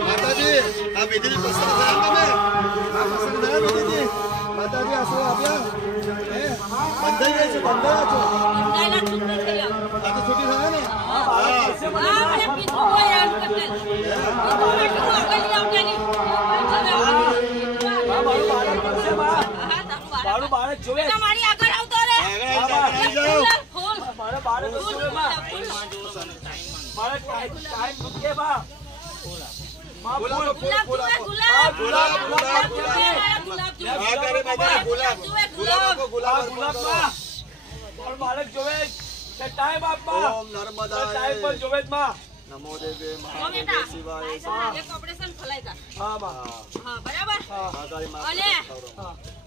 માતાજી આ વિધિની પસંદ થયા તમે આ પસંદ થયા વિધિની માતાજી આસો આપ્યા હે બંધાઈ ગઈ છે બંધાયા છો બંધાયેલા છૂટી થયા આ તો છૂટી થયા ને હા મને કીધું હોય એમ કરતે મારું બાળક જોવે મારી આગળ આવતો રે મારા બાળક જોવે મારા ટાઈમ મૂકે બા ગુલાબ બાળક જોવે ટાઈમ આપવા ઓમ નર્મદા ટાઈમ પર જોવે માં નમો દેવે મહાદેવ શિવાય એક ઓપરેશન ખોલાય હા બા હા બરાબર અને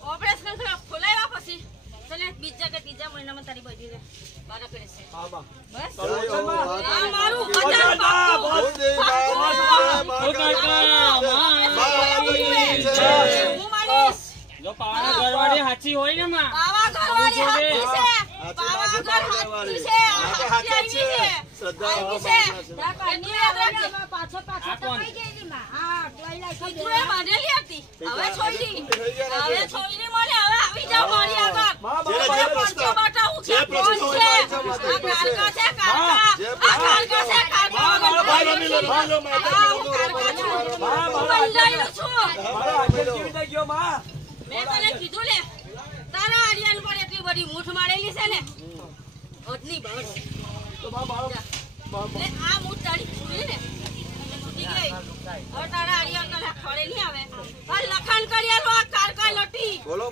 ઓપરેશન ખોલાયા પછી તને બીજા કે ત્રીજા મહિનામાં તારી બજીને બાળક રહેશે હા બા બસ આ મારું વચન હું માનીશ જો પાવાના ઘરવાળી હાચી હોય ને માં પાવા ઘરવાળી હાચી છે પાવા ઘર હાચી છે હાચી છે શ્રદ્ધા છે પાછો કઈ ગઈ માં હા ટોયલા કીધું એ માનેલી હતી હવે છોડી મને હવે આવી જાવ મારી આગળ જે પંચો બતાવું છે કોણ છે આ કારકા છે કારકા આ કારકા છે કારકા મેં તને કીધું લે તારા આર્યન પર એટલી બધી મૂઠ મારેલી છે ને હદની બહાર તો બા લે આ મૂઠ તારી છૂટી ને છૂટી ગઈ હવે તારા આર્યન તો ખડે નહીં આવે આ લખન કર્યા લો આ કારકા લટી બોલો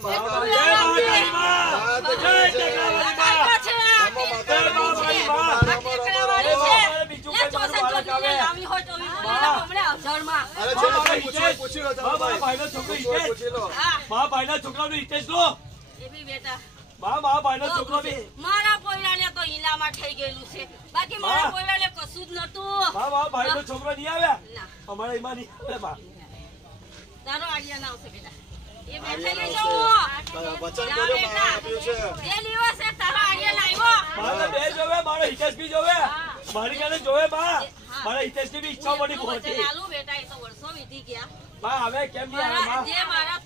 મારા પોયરાને તો ઈલામાં થઈ ગયેલું છે બાકી મારા પોયરાને કશું જ નતું ભાઈ નો છોકરો નહીં આવ્યા ના અમારા ઈમાન નહીં તારો આડિયા ના આવશે બેટા એ બેઠે લઈ વચન કર્યો માં આપ્યું છે એ દિવસે તારા આડિયા આવ્યો મારે બે જોવે મારો હિતેશ બી જોવે મારી કાને જોવે બા મારા હિતેશ ની બી ઈચ્છા પડી પહોંચી ચાલુ બેટા એ તો વર્ષો વીતી ગયા બા હવે કેમ નહીં આવ્યા જે મારા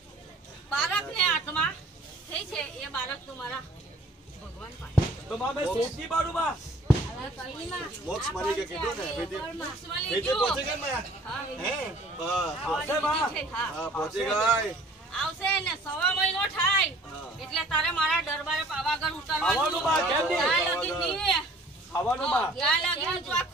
બાળકને આત્મા થઈ છે એ બાળક તો મારા ભગવાન પાસે તો બા મેં સોચી પાડું બા મોક્ષ મળી કે કીધું ને વિધિ પહોંચી ગઈ માં હે હા પહોંચી ગઈ આવશે ને 1.5 મહિનો થાય એટલે તારે મારા દરબારે પાવાગઢ ઉતારવાનું આવવાનું બા કેમ નહીં ત્યાં લગી આવવાનું બા ત્યાં લગી તું આ